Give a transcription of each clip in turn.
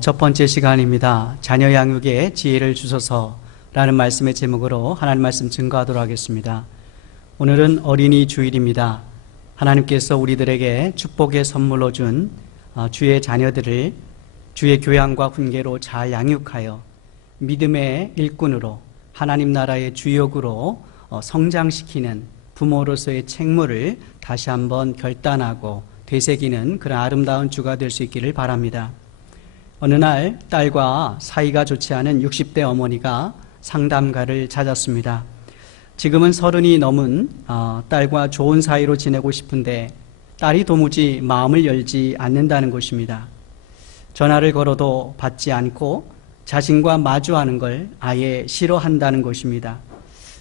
첫 번째 시간입니다. 자녀 양육에 지혜를 주소서라는 말씀의 제목으로 하나님 말씀 증거하도록 하겠습니다. 오늘은 어린이 주일입니다. 하나님께서 우리들에게 축복의 선물로 준 주의 자녀들을 주의 교양과 훈계로 잘 양육하여 믿음의 일꾼으로 하나님 나라의 주역으로 성장시키는 부모로서의 책무를 다시 한번 결단하고 되새기는 그런 아름다운 주가 될 수 있기를 바랍니다. 어느 날 딸과 사이가 좋지 않은 60대 어머니가 상담가를 찾았습니다. 지금은 30이 넘은 딸과 좋은 사이로 지내고 싶은데 딸이 도무지 마음을 열지 않는다는 것입니다. 전화를 걸어도 받지 않고 자신과 마주하는 걸 아예 싫어한다는 것입니다.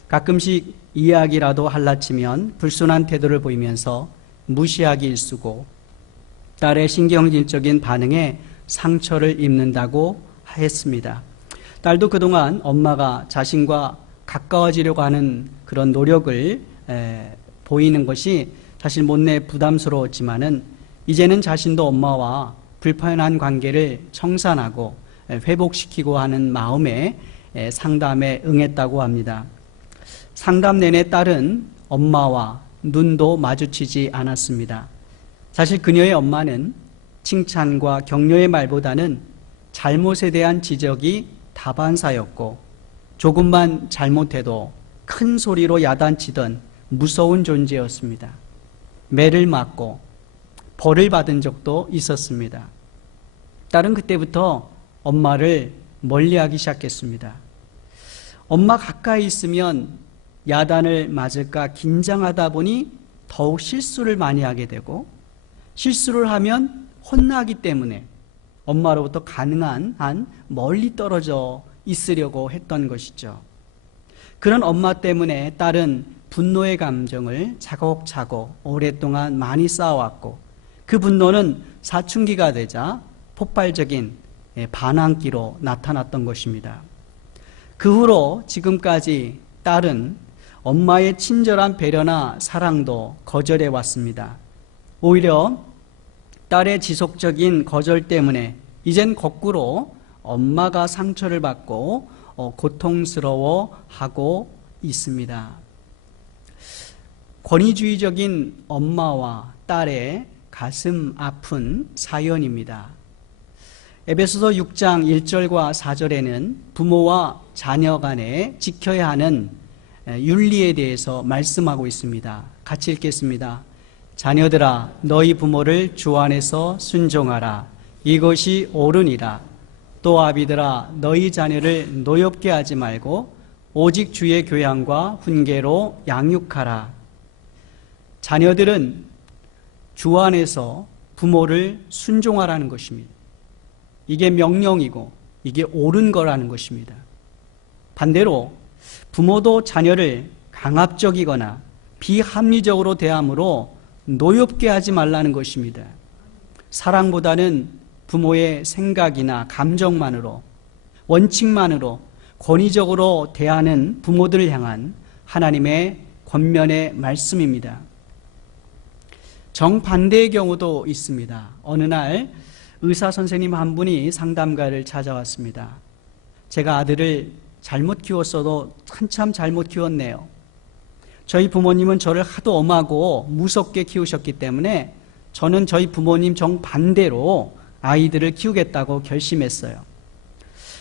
가끔씩 이야기라도 할라치면 불순한 태도를 보이면서 무시하기 일쑤고 딸의 신경질적인 반응에 상처를 입는다고 했습니다. 딸도 그동안 엄마가 자신과 가까워지려고 하는 그런 노력을 보이는 것이 사실 못내 부담스러웠지만은 이제는 자신도 엄마와 불편한 관계를 청산하고 회복시키고 하는 마음에 상담에 응했다고 합니다. 상담 내내 딸은 엄마와 눈도 마주치지 않았습니다. 사실 그녀의 엄마는 칭찬과 격려의 말보다는 잘못에 대한 지적이 다반사였고 조금만 잘못해도 큰 소리로 야단치던 무서운 존재였습니다. 매를 맞고 벌을 받은 적도 있었습니다. 딸은 그때부터 엄마를 멀리하기 시작했습니다. 엄마 가까이 있으면 야단을 맞을까 긴장하다 보니 더욱 실수를 많이 하게 되고 실수를 하면 혼나기 때문에 엄마로부터 가능한 한 멀리 떨어져 있으려고 했던 것이죠. 그런 엄마 때문에 딸은 분노의 감정을 차곡차곡 오랫동안 많이 쌓아왔고 그 분노는 사춘기가 되자 폭발적인 반항기로 나타났던 것입니다. 그 후로 지금까지 딸은 엄마의 친절한 배려나 사랑도 거절해 왔습니다. 오히려 딸의 지속적인 거절 때문에 이젠 거꾸로 엄마가 상처를 받고 고통스러워하고 있습니다. 권위주의적인 엄마와 딸의 가슴 아픈 사연입니다. 에베소서 6장 1절과 4절에는 부모와 자녀 간에 지켜야 하는 윤리에 대해서 말씀하고 있습니다. 같이 읽겠습니다. 자녀들아 너희 부모를 주 안에서 순종하라. 이것이 옳으니라. 또 아비들아 너희 자녀를 노엽게 하지 말고 오직 주의 교양과 훈계로 양육하라. 자녀들은 주 안에서 부모를 순종하라는 것입니다. 이게 명령이고 이게 옳은 거라는 것입니다. 반대로 부모도 자녀를 강압적이거나 비합리적으로 대함으로 노엽게 하지 말라는 것입니다. 사랑보다는 부모의 생각이나 감정만으로 원칙만으로 권위적으로 대하는 부모들을 향한 하나님의 권면의 말씀입니다. 정반대의 경우도 있습니다. 어느 날 의사 선생님 한 분이 상담가를 찾아왔습니다. 제가 아들을 잘못 키웠어도 한참 잘못 키웠네요. 저희 부모님은 저를 하도 엄하고 무섭게 키우셨기 때문에 저는 저희 부모님 정반대로 아이들을 키우겠다고 결심했어요.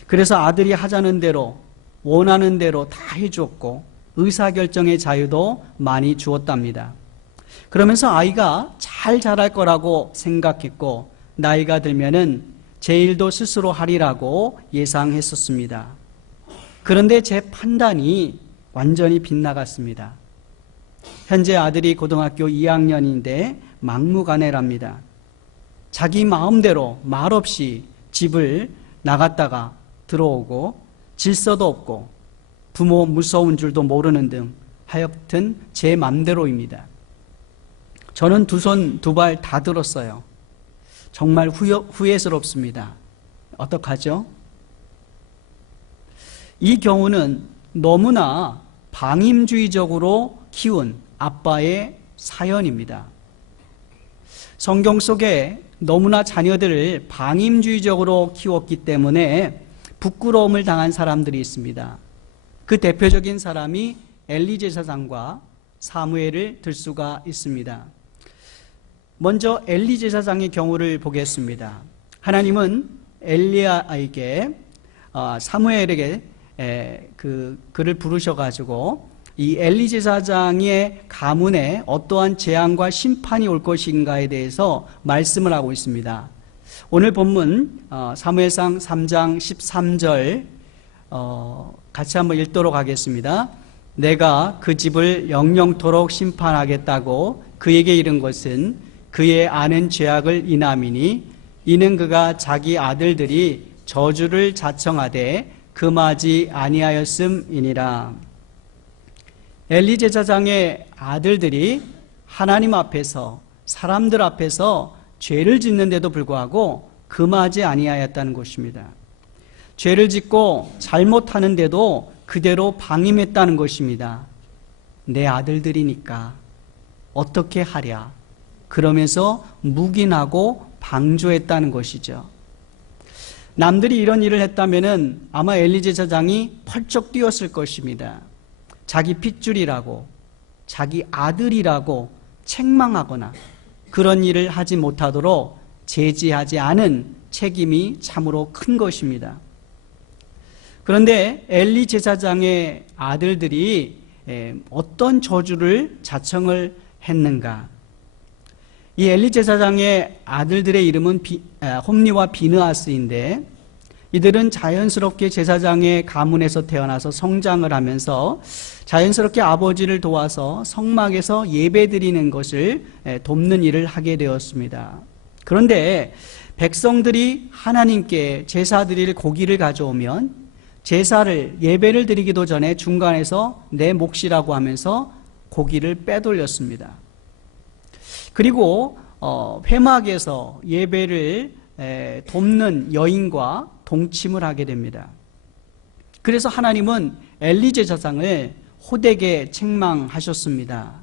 그래서 아들이 하자는 대로 원하는 대로 다 해주었고 의사결정의 자유도 많이 주었답니다. 그러면서 아이가 잘 자랄 거라고 생각했고 나이가 들면은 제 일도 스스로 하리라고 예상했었습니다. 그런데 제 판단이 완전히 빗나갔습니다. 현재 아들이 고등학교 2학년인데 막무가내랍니다. 자기 마음대로 말없이 집을 나갔다가 들어오고 질서도 없고 부모 무서운 줄도 모르는 등 하여튼 제 맘대로입니다. 저는 두 손 두 발 다 들었어요. 정말 후회스럽습니다. 어떡하죠? 이 경우는 너무나 방임주의적으로 키운 아빠의 사연입니다. 성경 속에 너무나 자녀들을 방임주의적으로 키웠기 때문에 부끄러움을 당한 사람들이 있습니다. 그 대표적인 사람이 엘리 제사장과 사무엘을 들 수가 있습니다. 먼저 엘리 제사장의 경우를 보겠습니다. 하나님은 엘리야에게 사무엘에게 그를 부르셔가지고 이 엘리 제사장의 가문에 어떠한 재앙과 심판이 올 것인가에 대해서 말씀을 하고 있습니다. 오늘 본문 사무엘상 3장 13절 같이 한번 읽도록 하겠습니다. 내가 그 집을 영영토록 심판하겠다고 그에게 이른 것은 그의 아는 죄악을 인함이니 이는 그가 자기 아들들이 저주를 자청하되 금하지 아니하였음이니라. 엘리 제사장의 아들들이 하나님 앞에서 사람들 앞에서 죄를 짓는데도 불구하고 금하지 아니하였다는 것입니다. 죄를 짓고 잘못하는데도 그대로 방임했다는 것입니다. 내 아들들이니까 어떻게 하랴 그러면서 묵인하고 방조했다는 것이죠. 남들이 이런 일을 했다면 아마 엘리 제사장이 펄쩍 뛰었을 것입니다. 자기 핏줄이라고 자기 아들이라고 책망하거나 그런 일을 하지 못하도록 제지하지 않은 책임이 참으로 큰 것입니다. 그런데 엘리 제사장의 아들들이 어떤 저주를 자청을 했는가? 이 엘리 제사장의 아들들의 이름은 홈리와 비느하스인데 이들은 자연스럽게 제사장의 가문에서 태어나서 성장을 하면서 자연스럽게 아버지를 도와서 성막에서 예배드리는 것을 돕는 일을 하게 되었습니다. 그런데 백성들이 하나님께 제사 드릴 고기를 가져오면 제사를 예배를 드리기도 전에 중간에서 내 몫이라고 하면서 고기를 빼돌렸습니다. 그리고 회막에서 예배를 돕는 여인과 동침을 하게 됩니다. 그래서 하나님은 엘리 제사장을 호되게 책망하셨습니다.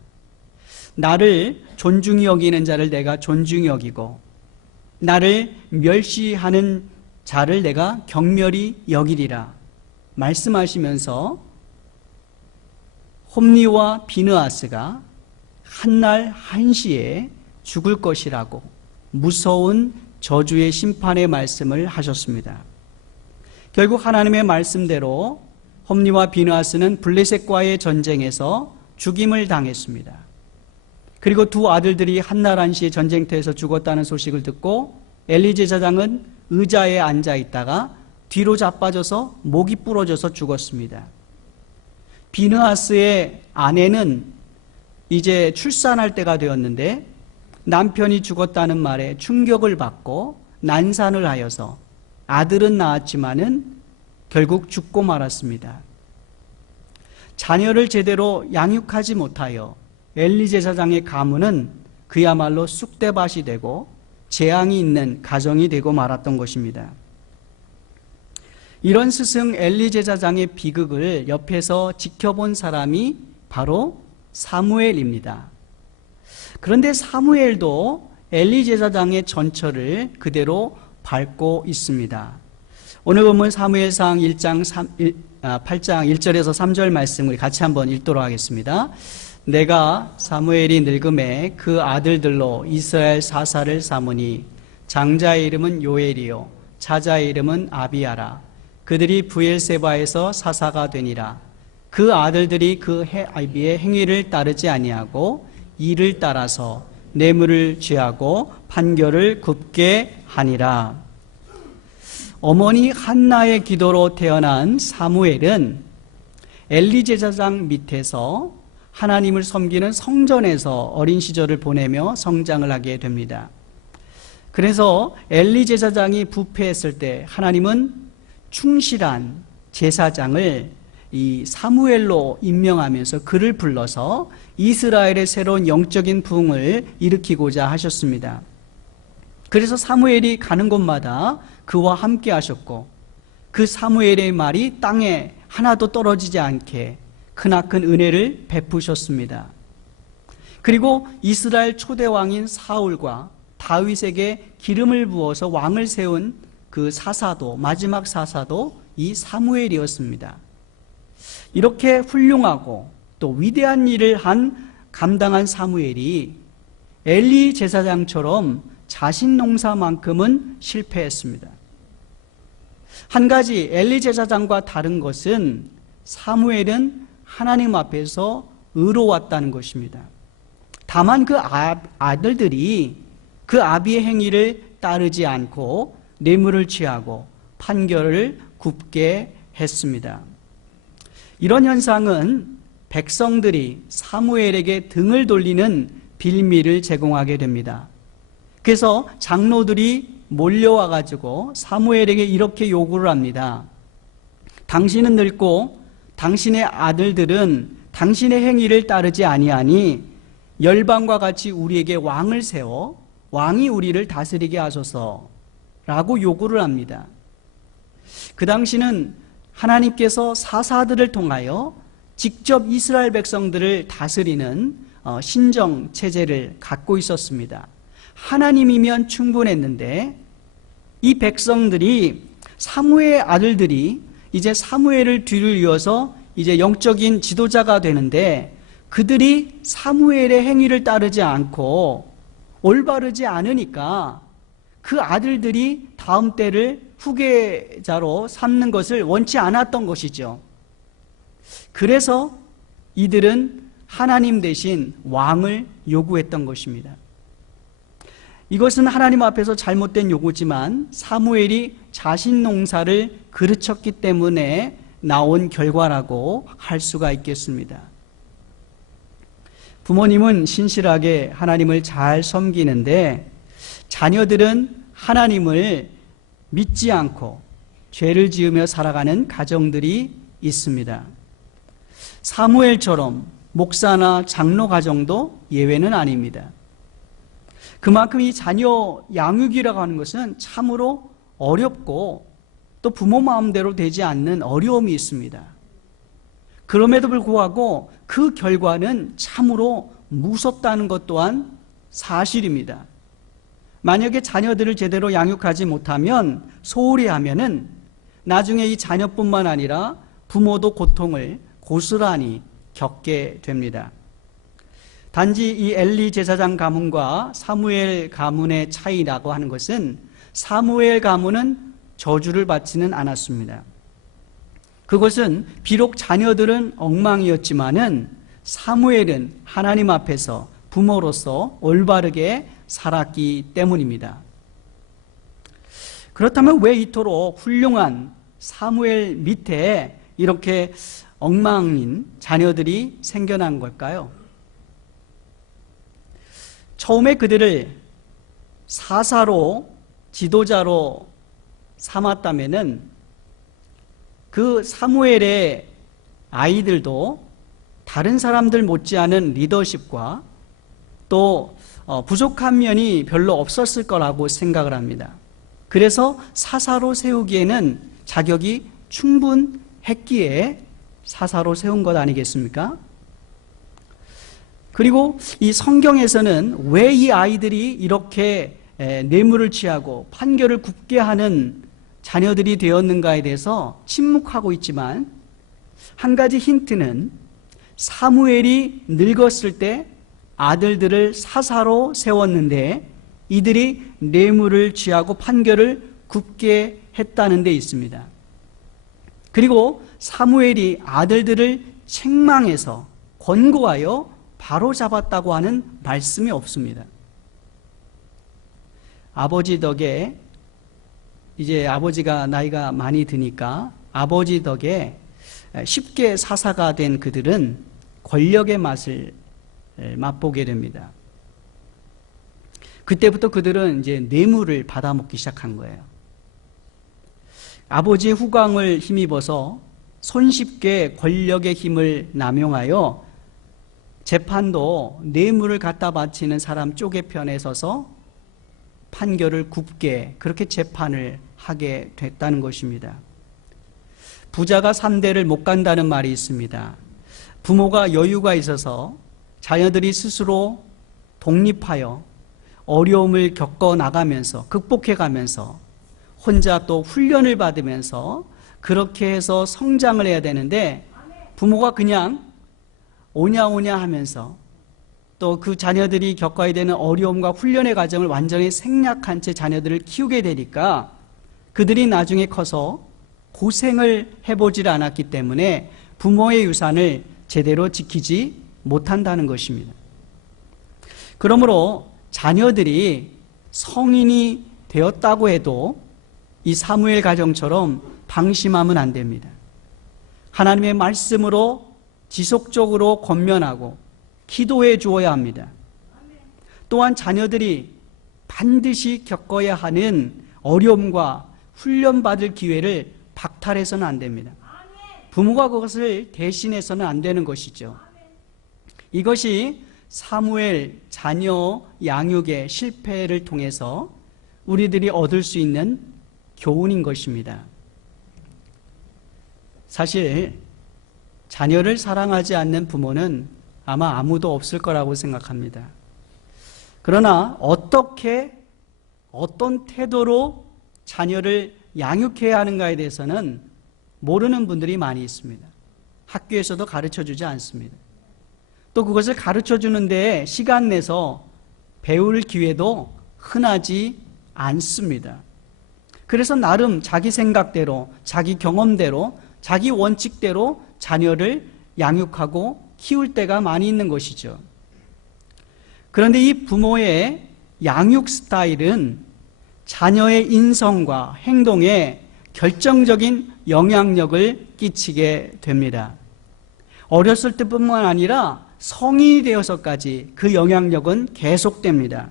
나를 존중히 여기는 자를 내가 존중히 여기고 나를 멸시하는 자를 내가 경멸히 여기리라 말씀하시면서 홈리와 비느하스가 한날 한시에 죽을 것이라고 무서운 저주의 심판의 말씀을 하셨습니다. 결국 하나님의 말씀대로 홈리와 비느하스는 블레셋과의 전쟁에서 죽임을 당했습니다. 그리고 두 아들들이 한날 한시에 전쟁터에서 죽었다는 소식을 듣고 엘리 제사장은 의자에 앉아 있다가 뒤로 자빠져서 목이 부러져서 죽었습니다. 비느하스의 아내는 이제 출산할 때가 되었는데 남편이 죽었다는 말에 충격을 받고 난산을 하여서 아들은 낳았지만은 결국 죽고 말았습니다. 자녀를 제대로 양육하지 못하여 엘리 제사장의 가문은 그야말로 쑥대밭이 되고 재앙이 있는 가정이 되고 말았던 것입니다. 이런 스승 엘리 제사장의 비극을 옆에서 지켜본 사람이 바로 사무엘입니다. 그런데 사무엘도 엘리 제사장의 전철을 그대로 밟고 있습니다. 오늘 본문 사무엘상 8장 1절에서 3절 말씀을 같이 한번 읽도록 하겠습니다. 내가 사무엘이 늙음에 그 아들들로 이스라엘 사사를 삼으니 장자의 이름은 요엘이요 자자의 이름은 아비야라. 그들이 브엘세바에서 사사가 되니라. 그 아들들이 그 아비의 행위를 따르지 아니하고 이를 따라서 뇌물을 취하고 판결을 굽게 하니라. 어머니 한나의 기도로 태어난 사무엘은 엘리 제사장 밑에서 하나님을 섬기는 성전에서 어린 시절을 보내며 성장을 하게 됩니다. 그래서 엘리 제사장이 부패했을 때 하나님은 충실한 제사장을 이 사무엘로 임명하면서 그를 불러서 이스라엘의 새로운 영적인 부흥을 일으키고자 하셨습니다. 그래서 사무엘이 가는 곳마다 그와 함께 하셨고 그 사무엘의 말이 땅에 하나도 떨어지지 않게 크나큰 은혜를 베푸셨습니다. 그리고 이스라엘 초대 왕인 사울과 다윗에게 기름을 부어서 왕을 세운 그 사사도, 마지막 사사도 이 사무엘이었습니다. 이렇게 훌륭하고 또 위대한 일을 감당한 사무엘이 엘리 제사장처럼 자신 농사만큼은 실패했습니다. 한 가지 엘리 제사장과 다른 것은 사무엘은 하나님 앞에서 의로웠다는 것입니다. 다만 그 아들들이 그 아비의 행위를 따르지 않고 뇌물을 취하고 판결을 굽게 했습니다. 이런 현상은 백성들이 사무엘에게 등을 돌리는 빌미를 제공하게 됩니다. 그래서 장로들이 몰려와 가지고 사무엘에게 이렇게 요구를 합니다. 당신은 늙고 당신의 아들들은 당신의 행위를 따르지 아니하니 열방과 같이 우리에게 왕을 세워 왕이 우리를 다스리게 하소서라고 요구를 합니다. 그 당시는 하나님께서 사사들을 통하여 직접 이스라엘 백성들을 다스리는 신정 체제를 갖고 있었습니다. 하나님이면 충분했는데 이 백성들이 사무엘 아들들이 이제 사무엘을 뒤를 이어서 이제 영적인 지도자가 되는데 그들이 사무엘의 행위를 따르지 않고 올바르지 않으니까 그 아들들이 다음 때를 후계자로 삼는 것을 원치 않았던 것이죠. 그래서 이들은 하나님 대신 왕을 요구했던 것입니다. 이것은 하나님 앞에서 잘못된 요구지만 사무엘이 자신 농사를 그르쳤기 때문에 나온 결과라고 할 수가 있겠습니다. 부모님은 신실하게 하나님을 잘 섬기는데 자녀들은 하나님을 믿지 않고 죄를 지으며 살아가는 가정들이 있습니다. 사무엘처럼 목사나 장로 가정도 예외는 아닙니다. 그만큼 이 자녀 양육이라고 하는 것은 참으로 어렵고 또 부모 마음대로 되지 않는 어려움이 있습니다. 그럼에도 불구하고 그 결과는 참으로 무섭다는 것 또한 사실입니다. 만약에 자녀들을 제대로 양육하지 못하면 소홀히 하면은 나중에 이 자녀뿐만 아니라 부모도 고통을 고스란히 겪게 됩니다. 단지 이 엘리 제사장 가문과 사무엘 가문의 차이라고 하는 것은 사무엘 가문은 저주를 받지는 않았습니다. 그것은 비록 자녀들은 엉망이었지만은 사무엘은 하나님 앞에서 부모로서 올바르게 살았기 때문입니다. 그렇다면 왜 이토록 훌륭한 사무엘 밑에 이렇게 엉망인 자녀들이 생겨난 걸까요? 처음에 그들을 사사로 지도자로 삼았다면은 그 사무엘의 아이들도 다른 사람들 못지않은 리더십과 또 부족한 면이 별로 없었을 거라고 생각을 합니다. 그래서 사사로 세우기에는 자격이 충분했기에 사사로 세운 것 아니겠습니까? 그리고 이 성경에서는 왜 이 아이들이 이렇게 뇌물을 취하고 판결을 굽게 하는 자녀들이 되었는가에 대해서 침묵하고 있지만 한 가지 힌트는 사무엘이 늙었을 때 아들들을 사사로 세웠는데 이들이 뇌물을 취하고 판결을 굽게 했다는 데 있습니다. 그리고 사무엘이 아들들을 책망해서 권고하여 바로 잡았다고 하는 말씀이 없습니다. 아버지 덕에 이제 아버지가 나이가 많이 드니까 아버지 덕에 쉽게 사사가 된 그들은 권력의 맛을 맛보게 됩니다. 그때부터 그들은 이제 뇌물을 받아먹기 시작한 거예요. 아버지의 후광을 힘입어서 손쉽게 권력의 힘을 남용하여 재판도 뇌물을 갖다 바치는 사람 쪽의 편에 서서 판결을 굽게 그렇게 재판을 하게 됐다는 것입니다. 부자가 3대를 못 간다는 말이 있습니다. 부모가 여유가 있어서 자녀들이 스스로 독립하여 어려움을 겪어 나가면서 극복해 가면서 혼자 또 훈련을 받으면서 그렇게 해서 성장을 해야 되는데 부모가 그냥 오냐 오냐 하면서 또 그 자녀들이 겪어야 되는 어려움과 훈련의 과정을 완전히 생략한 채 자녀들을 키우게 되니까 그들이 나중에 커서 고생을 해보질 않았기 때문에 부모의 유산을 제대로 지키지 못한다는 것입니다. 그러므로 자녀들이 성인이 되었다고 해도 이 사무엘 가정처럼 방심하면 안 됩니다. 하나님의 말씀으로 지속적으로 권면하고 기도해 주어야 합니다. 또한 자녀들이 반드시 겪어야 하는 어려움과 훈련받을 기회를 박탈해서는 안 됩니다. 부모가 그것을 대신해서는 안 되는 것이죠. 이것이 사무엘 자녀 양육의 실패를 통해서 우리들이 얻을 수 있는 교훈인 것입니다. 사실 자녀를 사랑하지 않는 부모는 아마 아무도 없을 거라고 생각합니다. 그러나 어떻게 어떤 태도로 자녀를 양육해야 하는가에 대해서는 모르는 분들이 많이 있습니다. 학교에서도 가르쳐주지 않습니다. 또 그것을 가르쳐주는 데에 시간 내서 배울 기회도 흔하지 않습니다. 그래서 나름 자기 생각대로, 자기 경험대로, 자기 원칙대로 자녀를 양육하고 키울 때가 많이 있는 것이죠. 그런데 이 부모의 양육 스타일은 자녀의 인성과 행동에 결정적인 영향력을 끼치게 됩니다. 어렸을 때뿐만 아니라 성인이 되어서까지 그 영향력은 계속됩니다.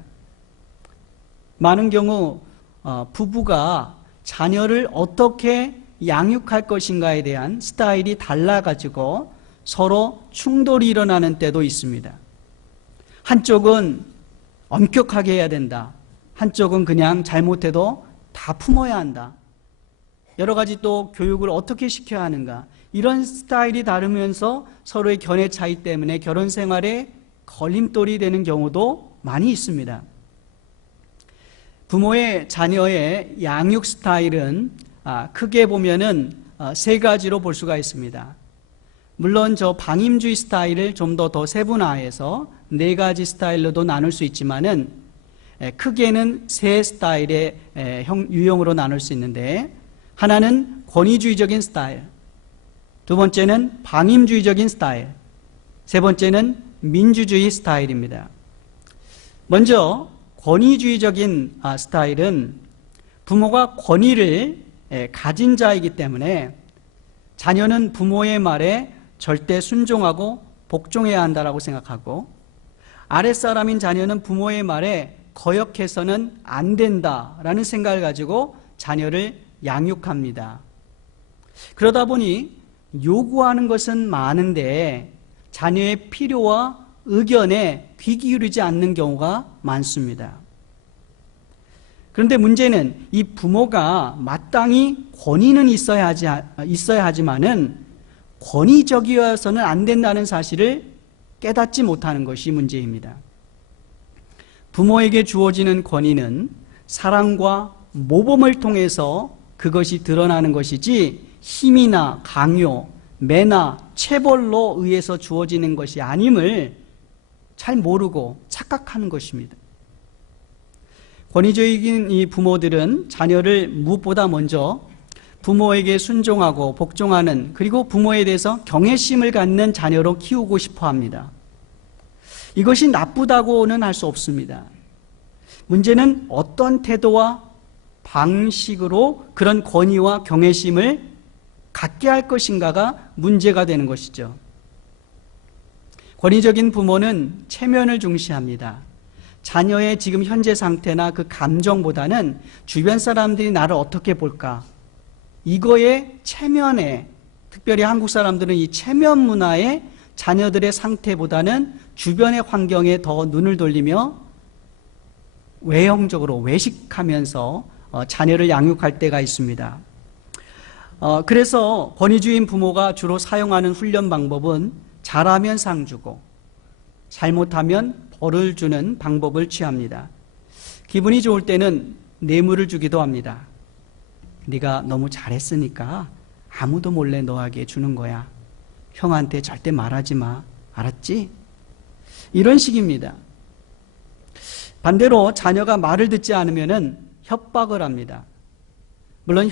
많은 경우 부부가 자녀를 어떻게 양육할 것인가에 대한 스타일이 달라가지고 서로 충돌이 일어나는 때도 있습니다. 한쪽은 엄격하게 해야 된다. 한쪽은 그냥 잘못해도 다 품어야 한다. 여러 가지 또 교육을 어떻게 시켜야 하는가. 이런 스타일이 다르면서 서로의 견해 차이 때문에 결혼 생활에 걸림돌이 되는 경우도 많이 있습니다. 부모의 자녀의 양육 스타일은 크게 보면은 세 가지로 볼 수가 있습니다. 물론 저 방임주의 스타일을 좀 더 세분화해서 네 가지 스타일로도 나눌 수 있지만은 크게는 세 스타일의 유형으로 나눌 수 있는데, 하나는 권위주의적인 스타일, 두 번째는 방임주의적인 스타일, 세 번째는 민주주의 스타일입니다. 먼저 권위주의적인 스타일은 부모가 권위를 가진 자이기 때문에 자녀는 부모의 말에 절대 순종하고 복종해야 한다라고 생각하고, 아랫사람인 자녀는 부모의 말에 거역해서는 안 된다라는 생각을 가지고 자녀를 양육합니다. 그러다 보니 요구하는 것은 많은데 자녀의 필요와 의견에 귀 기울이지 않는 경우가 많습니다. 그런데 문제는 이 부모가 마땅히 권위는 있어야 하지만은 권위적이어서는 안 된다는 사실을 깨닫지 못하는 것이 문제입니다. 부모에게 주어지는 권위는 사랑과 모범을 통해서 그것이 드러나는 것이지 힘이나 강요, 매나 체벌로 의해서 주어지는 것이 아님을 잘 모르고 착각하는 것입니다. 권위적인 이 부모들은 자녀를 무엇보다 먼저 부모에게 순종하고 복종하는, 그리고 부모에 대해서 경외심을 갖는 자녀로 키우고 싶어 합니다. 이것이 나쁘다고는 할 수 없습니다. 문제는 어떤 태도와 방식으로 그런 권위와 경외심을 갖게 할 것인가가 문제가 되는 것이죠. 권위적인 부모는 체면을 중시합니다. 자녀의 지금 현재 상태나 그 감정보다는 주변 사람들이 나를 어떻게 볼까, 이거에 체면에, 특별히 한국 사람들은 이 체면 문화에 자녀들의 상태보다는 주변의 환경에 더 눈을 돌리며 외형적으로 외식하면서 자녀를 양육할 때가 있습니다. 그래서 권위주의인 부모가 주로 사용하는 훈련 방법은 잘하면 상 주고 잘못하면 벌을 주는 방법을 취합니다. 기분이 좋을 때는 뇌물을 주기도 합니다. 네가 너무 잘했으니까 아무도 몰래 너에게 주는 거야. 형한테 절대 말하지 마. 알았지? 이런 식입니다. 반대로 자녀가 말을 듣지 않으면 협박을 합니다. 물론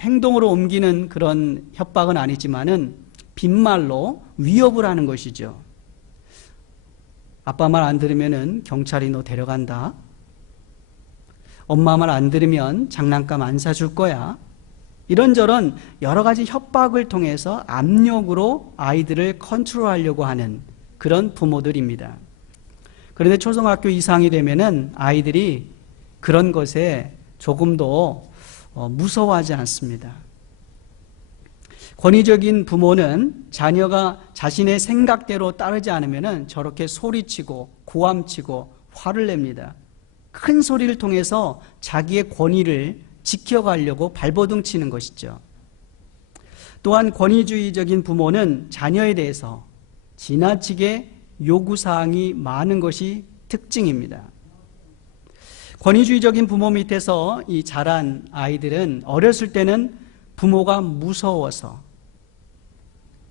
행동으로 옮기는 그런 협박은 아니지만은 빈말로 위협을 하는 것이죠. 아빠 말 안 들으면은 경찰이 너 데려간다. 엄마 말 안 들으면 장난감 안 사줄 거야. 이런저런 여러 가지 협박을 통해서 압력으로 아이들을 컨트롤하려고 하는 그런 부모들입니다. 그런데 초등학교 이상이 되면은 아이들이 그런 것에 조금도 무서워하지 않습니다. 권위적인 부모는 자녀가 자신의 생각대로 따르지 않으면 저렇게 소리치고 고함치고 화를 냅니다. 큰 소리를 통해서 자기의 권위를 지켜가려고 발버둥 치는 것이죠. 또한 권위주의적인 부모는 자녀에 대해서 지나치게 요구사항이 많은 것이 특징입니다. 권위주의적인 부모 밑에서 이 자란 아이들은 어렸을 때는 부모가 무서워서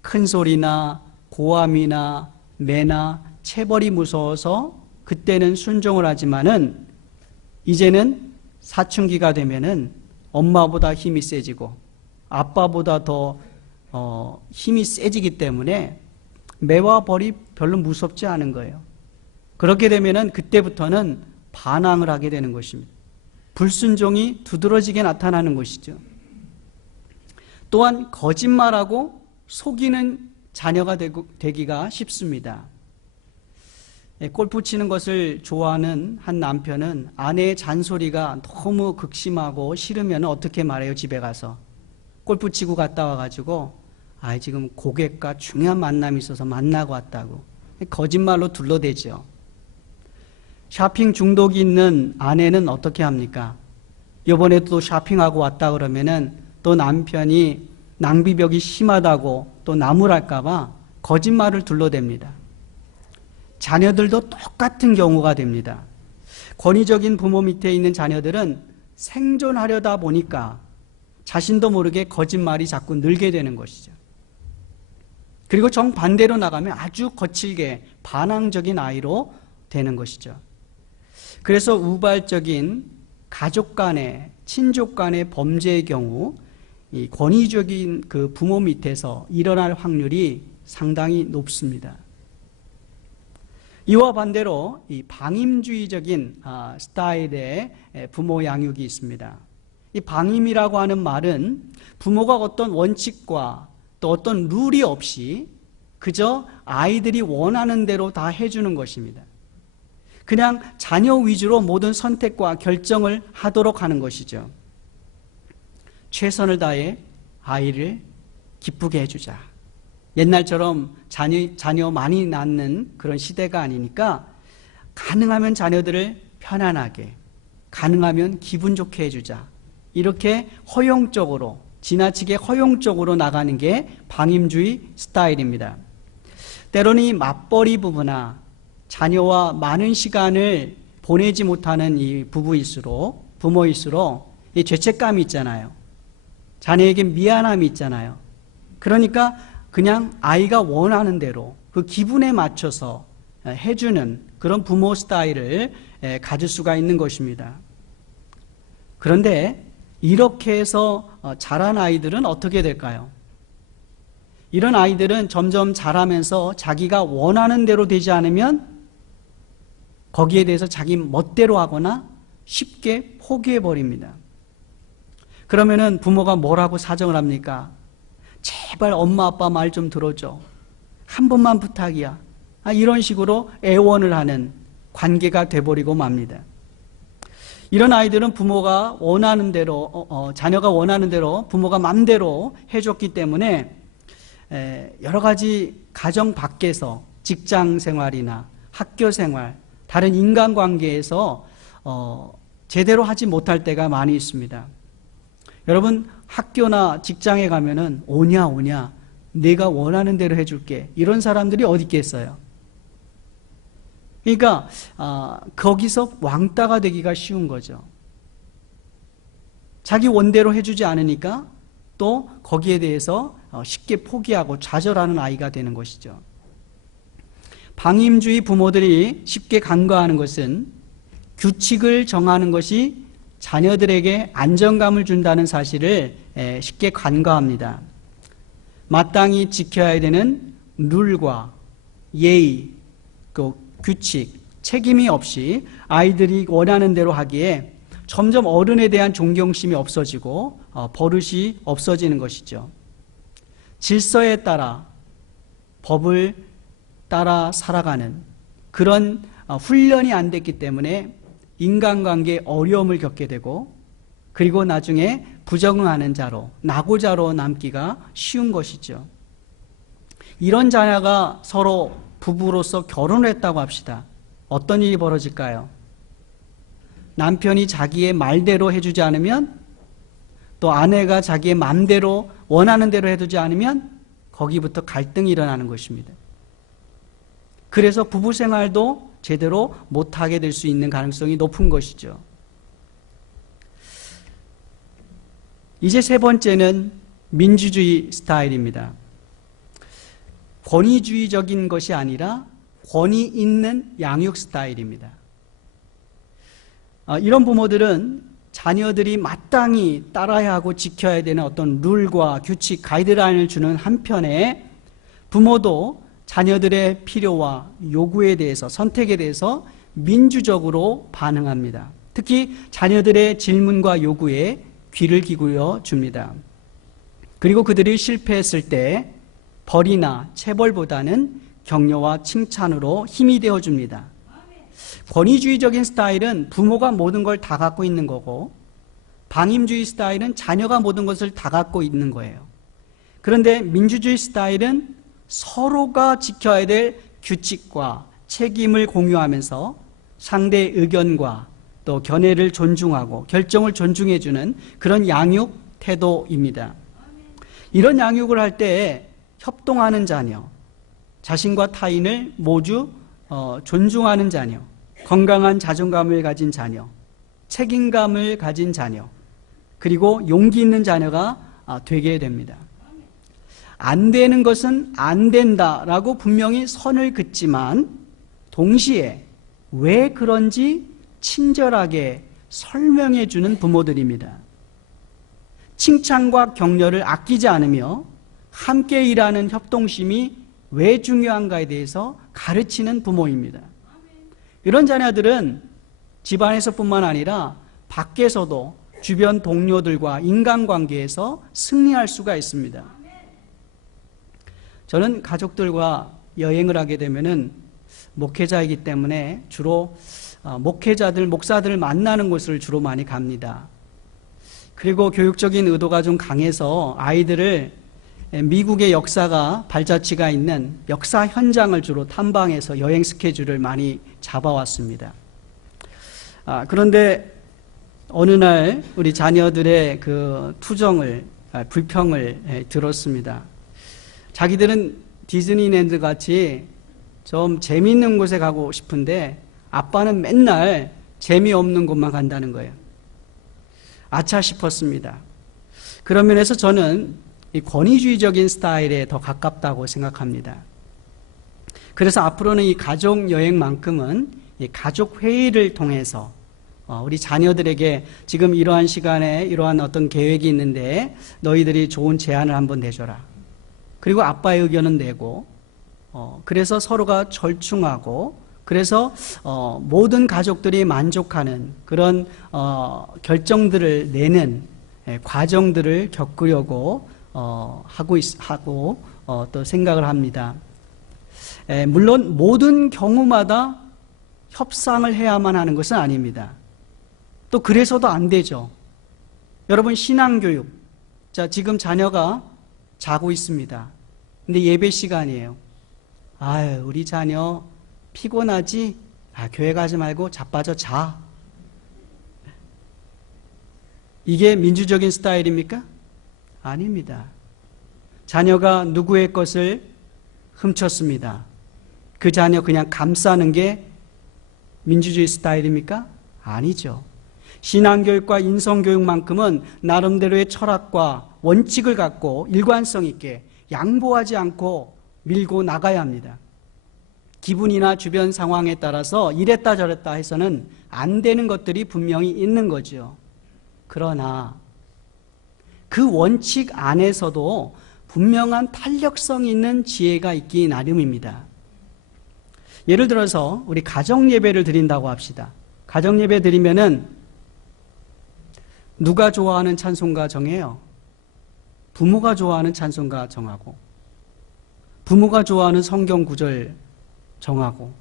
큰 소리나 고함이나 매나 체벌이 무서워서 그때는 순종을 하지만은 이제는 사춘기가 되면은 엄마보다 힘이 세지고 아빠보다 더 힘이 세지기 때문에 매와 벌이 별로 무섭지 않은 거예요. 그렇게 되면은 그때부터는 반항을 하게 되는 것입니다. 불순종이 두드러지게 나타나는 것이죠. 또한 거짓말하고 속이는 자녀가 되기가 쉽습니다. 골프 치는 것을 좋아하는 한 남편은 아내의 잔소리가 너무 극심하고 싫으면 어떻게 말해요? 집에 가서 골프 치고 갔다 와가지고 지금 고객과 중요한 만남이 있어서 만나고 왔다고 거짓말로 둘러대죠. 쇼핑 중독이 있는 아내는 어떻게 합니까? 이번에 또 쇼핑하고 왔다 그러면은 또 남편이 낭비벽이 심하다고 또 나무랄까 봐 거짓말을 둘러댑니다. 자녀들도 똑같은 경우가 됩니다. 권위적인 부모 밑에 있는 자녀들은 생존하려다 보니까 자신도 모르게 거짓말이 자꾸 늘게 되는 것이죠. 그리고 정반대로 나가면 아주 거칠게 반항적인 아이로 되는 것이죠. 그래서 우발적인 가족 간의 친족 간의 범죄의 경우 이 권위적인 그 부모 밑에서 일어날 확률이 상당히 높습니다. 이와 반대로 이 방임주의적인 스타일의 부모 양육이 있습니다. 이 방임이라고 하는 말은 부모가 어떤 원칙과 또 어떤 룰이 없이 그저 아이들이 원하는 대로 다 해주는 것입니다. 그냥 자녀 위주로 모든 선택과 결정을 하도록 하는 것이죠. 최선을 다해 아이를 기쁘게 해주자. 옛날처럼 자녀 많이 낳는 그런 시대가 아니니까 가능하면 자녀들을 편안하게, 가능하면 기분 좋게 해주자. 이렇게 허용적으로, 지나치게 허용적으로 나가는 게 방임주의 스타일입니다. 때로는 이 맞벌이 부부나 자녀와 많은 시간을 보내지 못하는 이 부모일수록 이 죄책감이 있잖아요. 자녀에게 미안함이 있잖아요. 그러니까 그냥 아이가 원하는 대로 그 기분에 맞춰서 해주는 그런 부모 스타일을 가질 수가 있는 것입니다. 그런데 이렇게 해서 자란 아이들은 어떻게 될까요? 이런 아이들은 점점 자라면서 자기가 원하는 대로 되지 않으면 거기에 대해서 자기 멋대로 하거나 쉽게 포기해버립니다. 그러면은 부모가 뭐라고 사정을 합니까? 제발 엄마 아빠 말 좀 들어줘. 한 번만 부탁이야. 이런 식으로 애원을 하는 관계가 돼버리고 맙니다. 이런 아이들은 부모가 원하는 대로 자녀가 원하는 대로 부모가 맘대로 해줬기 때문에 여러 가지 가정 밖에서 직장 생활이나 학교 생활, 다른 인간관계에서 제대로 하지 못할 때가 많이 있습니다. 여러분 학교나 직장에 가면은 오냐 내가 원하는 대로 해줄게 이런 사람들이 어디 있겠어요? 그러니까 거기서 왕따가 되기가 쉬운 거죠. 자기 원대로 해주지 않으니까 또 거기에 대해서 쉽게 포기하고 좌절하는 아이가 되는 것이죠. 방임주의 부모들이 쉽게 간과하는 것은 규칙을 정하는 것이 자녀들에게 안정감을 준다는 사실을 쉽게 간과합니다. 마땅히 지켜야 되는 룰과 예의, 그 규칙, 책임이 없이 아이들이 원하는 대로 하기에 점점 어른에 대한 존경심이 없어지고 버릇이 없어지는 것이죠. 질서에 따라 법을 따라 살아가는 그런 훈련이 안 됐기 때문에 인간관계에 어려움을 겪게 되고 그리고 나중에 부적응하는 자로 낙오자로 남기가 쉬운 것이죠. 이런 자녀가 서로 부부로서 결혼을 했다고 합시다. 어떤 일이 벌어질까요? 남편이 자기의 말대로 해주지 않으면, 또 아내가 자기의 마음대로 원하는 대로 해두지 않으면 거기부터 갈등이 일어나는 것입니다. 그래서 부부 생활도 제대로 못하게 될 수 있는 가능성이 높은 것이죠. 이제 세 번째는 민주주의 스타일입니다. 권위주의적인 것이 아니라 권위 있는 양육 스타일입니다. 이런 부모들은 자녀들이 마땅히 따라야 하고 지켜야 되는 어떤 룰과 규칙, 가이드라인을 주는 한편에 부모도 자녀들의 필요와 요구에 대해서, 선택에 대해서 민주적으로 반응합니다. 특히 자녀들의 질문과 요구에 귀를 기울여 줍니다. 그리고 그들이 실패했을 때 벌이나 체벌보다는 격려와 칭찬으로 힘이 되어줍니다. 권위주의적인 스타일은 부모가 모든 걸 다 갖고 있는 거고, 방임주의 스타일은 자녀가 모든 것을 다 갖고 있는 거예요. 그런데 민주주의 스타일은 서로가 지켜야 될 규칙과 책임을 공유하면서 상대의 의견과 또 견해를 존중하고 결정을 존중해주는 그런 양육 태도입니다. 이런 양육을 할 때 협동하는 자녀, 자신과 타인을 모두 존중하는 자녀, 건강한 자존감을 가진 자녀, 책임감을 가진 자녀, 그리고 용기 있는 자녀가 되게 됩니다. 안 되는 것은 안 된다라고 분명히 선을 긋지만 동시에 왜 그런지 친절하게 설명해 주는 부모들입니다. 칭찬과 격려를 아끼지 않으며 함께 일하는 협동심이 왜 중요한가에 대해서 가르치는 부모입니다. 이런 자녀들은 집안에서뿐만 아니라 밖에서도 주변 동료들과 인간관계에서 승리할 수가 있습니다. 저는 가족들과 여행을 하게 되면은 목회자이기 때문에 주로 목회자들, 목사들을 만나는 곳을 주로 많이 갑니다. 그리고 교육적인 의도가 좀 강해서 아이들을 미국의 역사가 발자취가 있는 역사 현장을 주로 탐방해서 여행 스케줄을 많이 잡아왔습니다. 그런데 어느 날 우리 자녀들의 그 투정을, 불평을 들었습니다. 자기들은 디즈니랜드 같이 좀 재미있는 곳에 가고 싶은데 아빠는 맨날 재미없는 곳만 간다는 거예요. 아차 싶었습니다. 그런 면에서 저는 이 권위주의적인 스타일에 더 가깝다고 생각합니다. 그래서 앞으로는 이 가족 여행만큼은 이 가족 회의를 통해서 우리 자녀들에게 지금 이러한 시간에 이러한 어떤 계획이 있는데 너희들이 좋은 제안을 한번 내줘라. 그리고 아빠의 의견은 내고, 그래서 서로가 절충하고, 그래서 모든 가족들이 만족하는 그런 결정들을 내는 과정들을 겪으려고 하고 또 생각을 합니다. 물론 모든 경우마다 협상을 해야만 하는 것은 아닙니다. 또 그래서도 안 되죠. 여러분, 신앙교육. 자, 지금 자녀가 자고 있습니다. 근데 예배 시간이에요. 아유, 우리 자녀 피곤하지? 교회 가지 말고 자빠져 자. 이게 민주적인 스타일입니까? 아닙니다. 자녀가 누구의 것을 훔쳤습니다. 그 자녀 그냥 감싸는 게 민주주의 스타일입니까? 아니죠. 신앙교육과 인성교육만큼은 나름대로의 철학과 원칙을 갖고 일관성 있게 양보하지 않고 밀고 나가야 합니다. 기분이나 주변 상황에 따라서 이랬다 저랬다 해서는 안 되는 것들이 분명히 있는 거죠. 그러나 그 원칙 안에서도 분명한 탄력성 있는 지혜가 있기 나름입니다. 예를 들어서 우리 가정예배를 드린다고 합시다. 가정예배 드리면은 누가 좋아하는 찬송가 정해요? 부모가 좋아하는 찬송가 정하고, 부모가 좋아하는 성경 구절 정하고,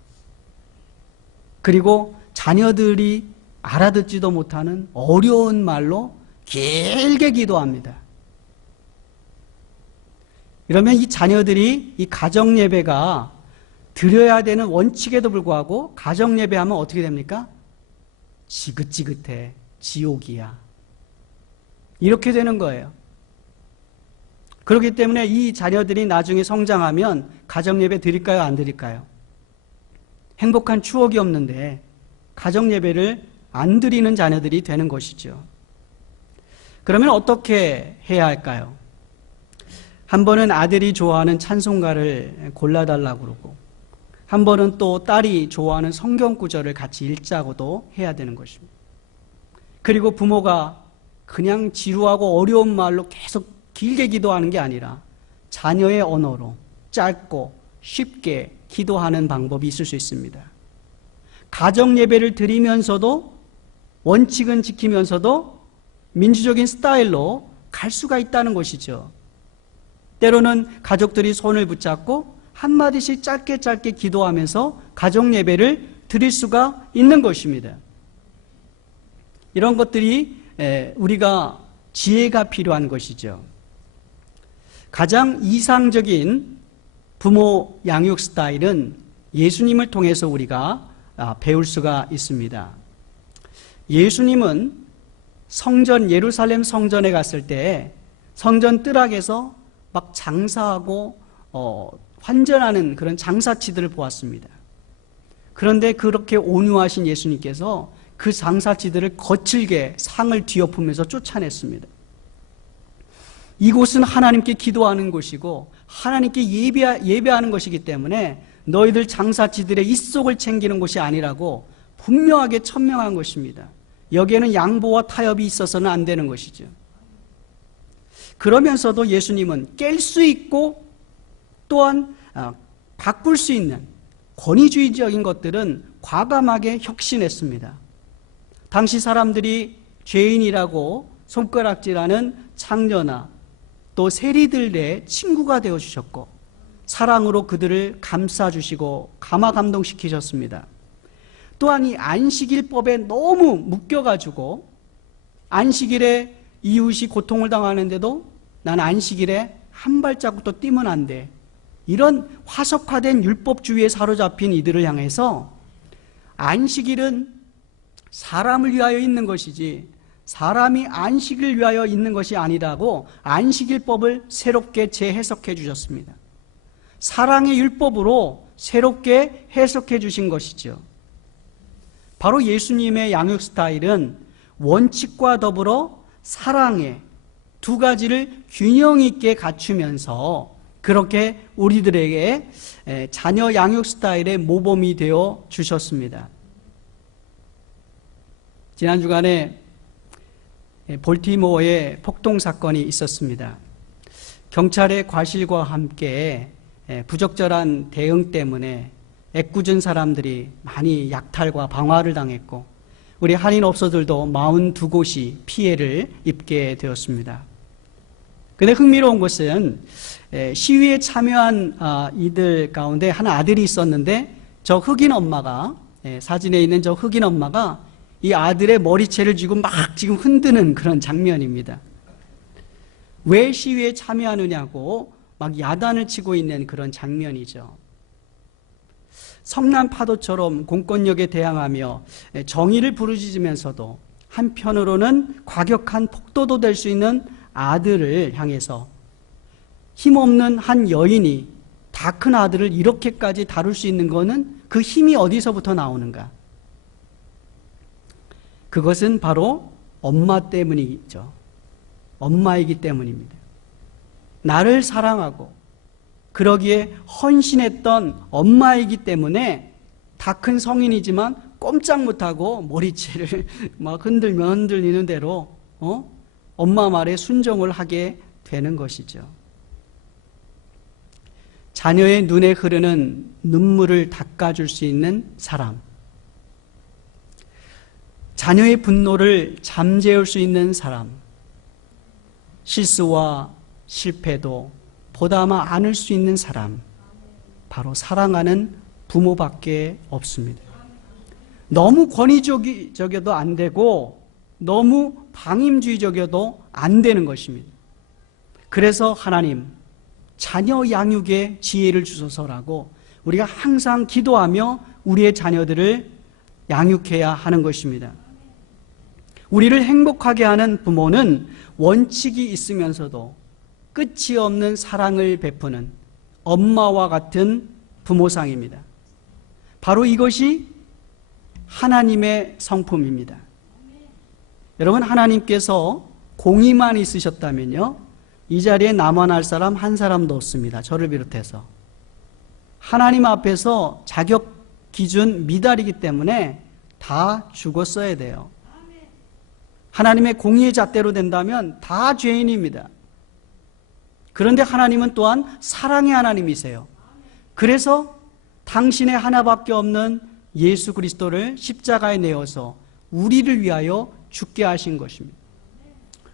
그리고 자녀들이 알아듣지도 못하는 어려운 말로 길게 기도합니다. 이러면 이 자녀들이 이 가정예배가 드려야 되는 원칙에도 불구하고 가정예배하면 어떻게 됩니까? 지긋지긋해, 지옥이야. 이렇게 되는 거예요. 그렇기 때문에 이 자녀들이 나중에 성장하면 가정예배 드릴까요? 안 드릴까요? 행복한 추억이 없는데 가정예배를 안 드리는 자녀들이 되는 것이죠. 그러면 어떻게 해야 할까요? 한 번은 아들이 좋아하는 찬송가를 골라달라고 그러고, 한 번은 또 딸이 좋아하는 성경 구절을 같이 읽자고도 해야 되는 것입니다. 그리고 부모가 그냥 지루하고 어려운 말로 계속 길게 기도하는 게 아니라 자녀의 언어로 짧고 쉽게 기도하는 방법이 있을 수 있습니다. 가정 예배를 드리면서도 원칙은 지키면서도 민주적인 스타일로 갈 수가 있다는 것이죠. 때로는 가족들이 손을 붙잡고 한마디씩 짧게 기도하면서 가정 예배를 드릴 수가 있는 것입니다. 이런 것들이 우리가 지혜가 필요한 것이죠. 가장 이상적인 부모 양육 스타일은 예수님을 통해서 우리가 배울 수가 있습니다. 예수님은 예루살렘 성전에 갔을 때 성전 뜰락에서 막 장사하고 환전하는 그런 장사치들을 보았습니다. 그런데 그렇게 온유하신 예수님께서 그 장사치들을 거칠게 상을 뒤엎으면서 쫓아냈습니다. 이곳은 하나님께 기도하는 곳이고 하나님께 예배하는 것이기 때문에 너희들 장사치들의 입속을 챙기는 곳이 아니라고 분명하게 천명한 것입니다. 여기에는 양보와 타협이 있어서는 안 되는 것이죠. 그러면서도 예수님은 깰 수 있고 또한 바꿀 수 있는 권위주의적인 것들은 과감하게 혁신했습니다. 당시 사람들이 죄인이라고 손가락질하는 창녀나 또 세리들의 친구가 되어주셨고 사랑으로 그들을 감싸주시고 감화감동시키셨습니다. 또한 이 안식일법에 너무 묶여가지고 안식일에 이웃이 고통을 당하는데도 난 안식일에 한 발자국도 뛰면 안 돼. 이런 화석화된 율법주의에 사로잡힌 이들을 향해서 안식일은 사람을 위하여 있는 것이지 사람이 안식을 위하여 있는 것이 아니라고 안식일법을 새롭게 재해석해 주셨습니다. 사랑의 율법으로 새롭게 해석해 주신 것이죠. 바로 예수님의 양육 스타일은 원칙과 더불어 사랑의 두 가지를 균형 있게 갖추면서 그렇게 우리들에게 자녀 양육 스타일의 모범이 되어 주셨습니다. 지난 주간에 볼티모어에 폭동 사건이 있었습니다. 경찰의 과실과 함께 부적절한 대응 때문에 애꿎은 사람들이 많이 약탈과 방화를 당했고 우리 한인 업소들도 42곳이 피해를 입게 되었습니다. 그런데 흥미로운 것은 시위에 참여한 이들 가운데 한 아들이 있었는데 저 흑인 엄마가 사진에 있는 저 흑인 엄마가 이 아들의 머리채를 쥐고 막 지금 흔드는 그런 장면입니다. 왜 시위에 참여하느냐고 막 야단을 치고 있는 그런 장면이죠. 성난 파도처럼 공권력에 대항하며 정의를 부르짖으면서도 한편으로는 과격한 폭도도 될 수 있는 아들을 향해서 힘없는 한 여인이 다 큰 아들을 이렇게까지 다룰 수 있는 것은 그 힘이 어디서부터 나오는가? 그것은 바로 엄마 때문이죠. 엄마이기 때문입니다. 나를 사랑하고 그러기에 헌신했던 엄마이기 때문에 다 큰 성인이지만 꼼짝 못하고 머리채를 막 흔들면 흔들리는 대로 엄마 말에 순종을 하게 되는 것이죠. 자녀의 눈에 흐르는 눈물을 닦아줄 수 있는 사람, 자녀의 분노를 잠재울 수 있는 사람, 실수와 실패도 보담아 안을 수 있는 사람, 바로 사랑하는 부모밖에 없습니다. 너무 권위적이어도 안 되고 너무 방임주의적이어도 안 되는 것입니다. 그래서 하나님, 자녀 양육에 지혜를 주소서라고 우리가 항상 기도하며 우리의 자녀들을 양육해야 하는 것입니다. 우리를 행복하게 하는 부모는 원칙이 있으면서도 끝이 없는 사랑을 베푸는 엄마와 같은 부모상입니다. 바로 이것이 하나님의 성품입니다. 여러분, 하나님께서 공의만 있으셨다면요, 이 자리에 남아날 사람 한 사람도 없습니다. 저를 비롯해서. 하나님 앞에서 자격 기준 미달이기 때문에 다 죽었어야 돼요. 하나님의 공의의 잣대로 된다면 다 죄인입니다. 그런데 하나님은 또한 사랑의 하나님이세요. 그래서 당신의 하나밖에 없는 예수 그리스도를 십자가에 내어서 우리를 위하여 죽게 하신 것입니다.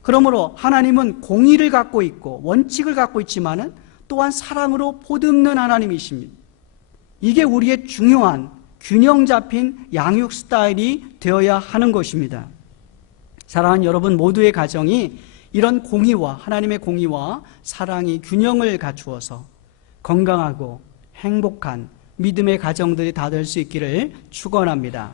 그러므로 하나님은 공의를 갖고 있고 원칙을 갖고 있지만은 또한 사랑으로 보듬는 하나님이십니다. 이게 우리의 중요한 균형 잡힌 양육 스타일이 되어야 하는 것입니다. 사랑하는 여러분 모두의 가정이 이런 공의와 하나님의 공의와 사랑이 균형을 갖추어서 건강하고 행복한 믿음의 가정들이 다 될 수 있기를 축원합니다.